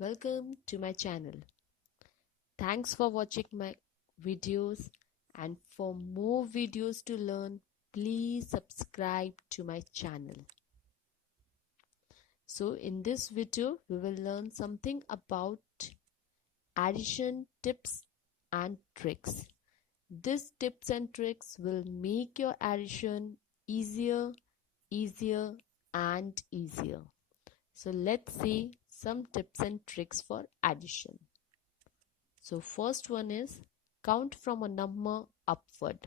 Welcome to my channel. Thanks for watching my videos, and for more videos to learn, please subscribe to my channel. So in this video, we will learn something about addition tips and tricks. These tips and tricks will make your addition easier and easier. So let's see some tips and tricks for addition. So first one is count from a number upward.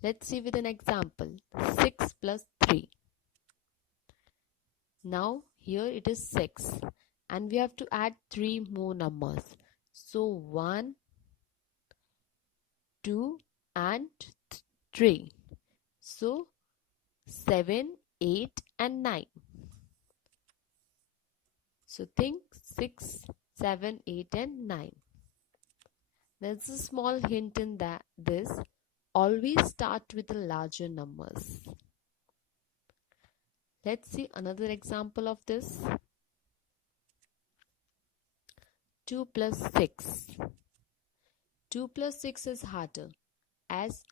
Let's see with an example. 6 plus 3. Now here it is 6 and we have to add 3 more numbers. So 1, 2 and 3. So 7, 8 and 9. So think 6, 7, 8 and 9. There's a small hint in this. Always start with the larger numbers. Let's see another example of this. 2 plus 6. 2 plus 6 is harder, as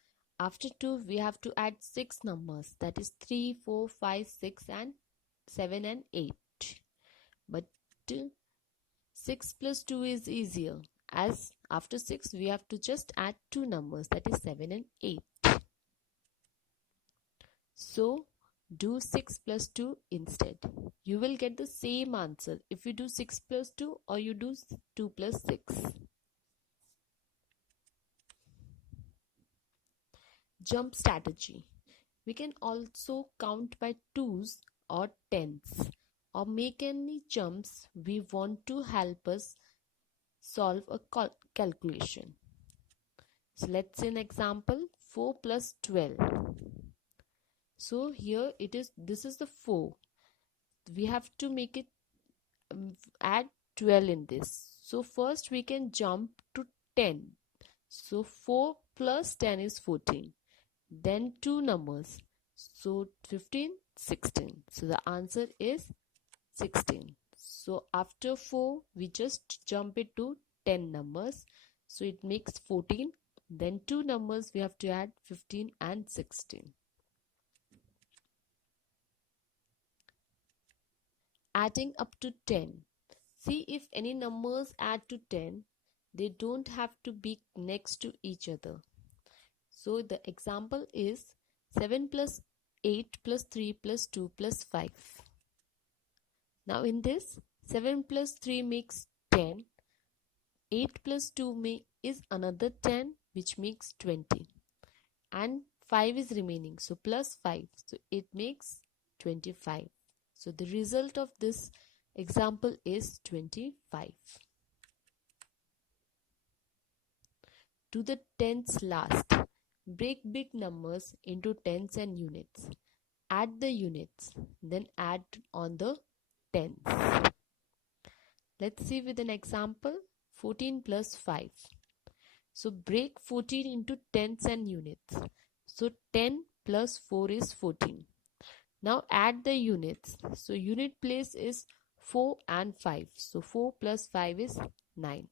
after 2 we have to add 6 numbers, that is 3, 4, 5, 6 and 7 and 8. But 6 plus 2 is easier, as after 6 we have to just add 2 numbers, that is 7 and 8. So do 6 plus 2 instead. You will get the same answer if you do 6 plus 2 or you do 2 plus 6. Jump strategy. We can also count by 2s or 10s or make any jumps we want to help us solve a calculation. So let's see an example. 4 plus 12. So here this is the 4. We have to make it add 12 in this. So first we can jump to 10. So 4 plus 10 is 14. Then 2 numbers. So 15, 16. So the answer is 16. So after 4 we just jump it to 10 numbers. So it makes 14. Then 2 numbers we have to add 15 and 16. Adding up to 10. See if any numbers add to 10, they don't have to be next to each other. So the example is 7 plus 8 plus 3 plus 2 plus 5. Now in this, 7 plus 3 makes 10. 8 plus 2 is another 10, which makes 20. And 5 is remaining, so plus 5. So it makes 25. So the result of this example is 25. Do the tens last. Break big numbers into tens and units. Add the units, then add on the tens. Let's see with an example. 14 plus 5. So break 14 into tens and units. So 10 plus 4 is 14. Now add the units. So unit place is 4 and 5. So 4 plus 5 is 9.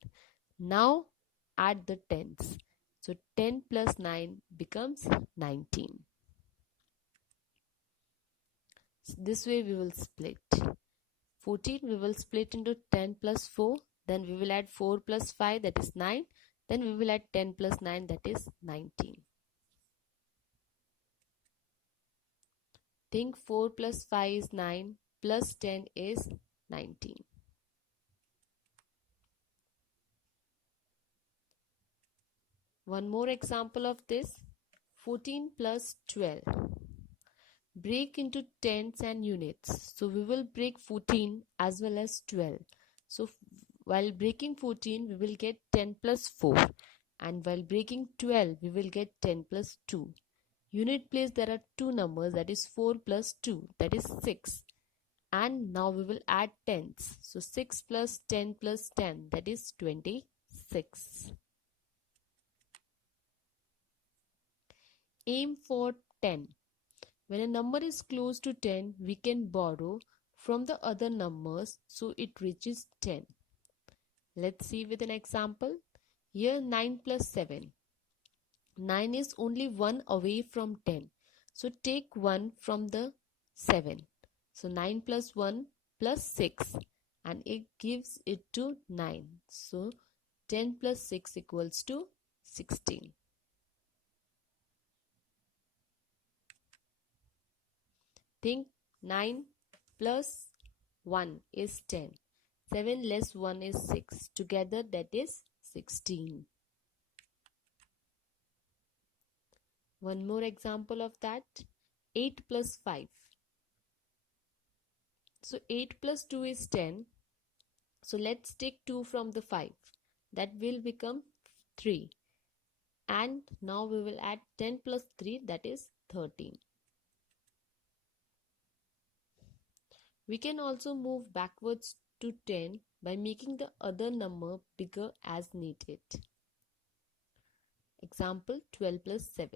Now add the tens. So 10 plus 9 becomes 19. So this way we will split. 14 we will split into 10 plus 4. Then we will add 4 plus 5, that is 9. Then we will add 10 plus 9, that is 19. Think 4 plus 5 is 9 plus 10 is 19. One more example of this. 14 plus 12. Break into tens and units. So we will break 14 as well as 12. So while breaking 14 we will get 10 plus 4. And while breaking 12 we will get 10 plus 2. Unit place there are 2 numbers, that is 4 plus 2, that is 6. And now we will add tens. So 6 plus 10 plus 10, that is 26. Aim for 10. When a number is close to 10, we can borrow from the other numbers so it reaches 10. Let's see with an example. Here 9 plus 7. 9 is only 1 away from 10. So take 1 from the 7. So 9 plus 1 plus 6 and it gives it to 9. So 10 plus 6 equals to 16. Think 9 plus 1 is 10. 7 less 1 is 6. Together that is 16. One more example of that. 8 plus 5. So 8 plus 2 is 10. So let's take 2 from the 5. That will become 3. And now we will add 10 plus 3, that is 13. We can also move backwards to 10 by making the other number bigger as needed. Example 12 plus 7.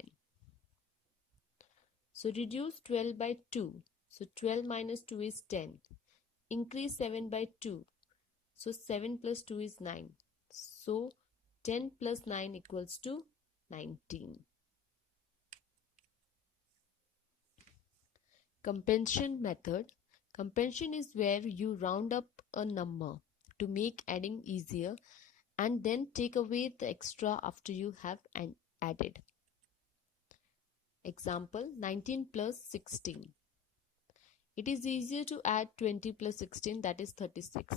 So reduce 12 by 2. So 12 minus 2 is 10. Increase 7 by 2. So 7 plus 2 is 9. So 10 plus 9 equals to 19. Comprehension method. Comprehension is where you round up a number to make adding easier and then take away the extra after you have added. Example 19 plus 16. It is easier to add 20 plus 16, that is 36.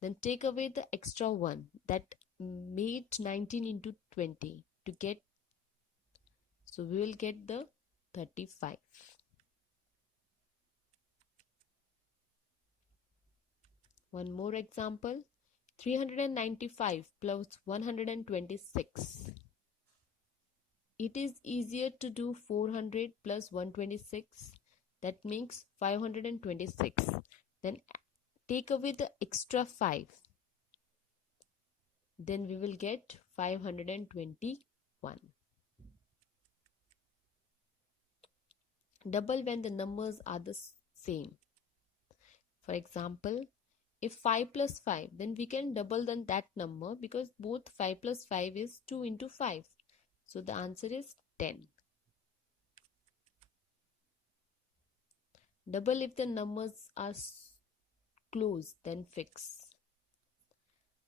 Then take away the extra one that made 19 into 20 to get, so we will get the 35. One more example, 395 plus 126. It is easier to do 400 plus 126, that makes 526. Then take away the extra 5. Then we will get 521. Double when the numbers are the same. For example, if 5 plus 5, then we can double that number because both 5 plus 5 is 2 into 5. So the answer is 10. Double if the numbers are close, then fix.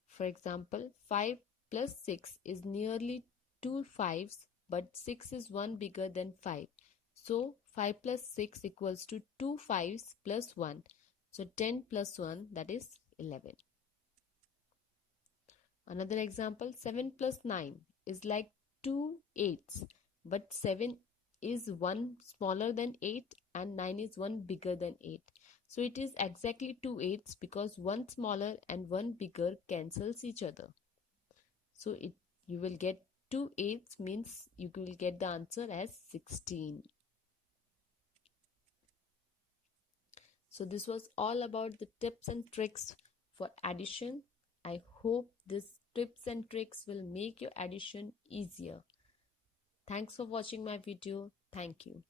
For example, 5 plus 6 is nearly 2 5s, but 6 is 1 bigger than 5. So 5 plus 6 equals to 2 5s plus 1. So 10 plus 1, that is 11. Another example, 7 plus 9 is like 2 8s, but 7 is 1 smaller than 8 and 9 is 1 bigger than 8. So it is exactly 2 8s because 1 smaller and 1 bigger cancels each other. So you will get 2 8s means you will get the answer as 16. So this was all about the tips and tricks for addition. I hope these tips and tricks will make your addition easier. Thanks for watching my video. Thank you.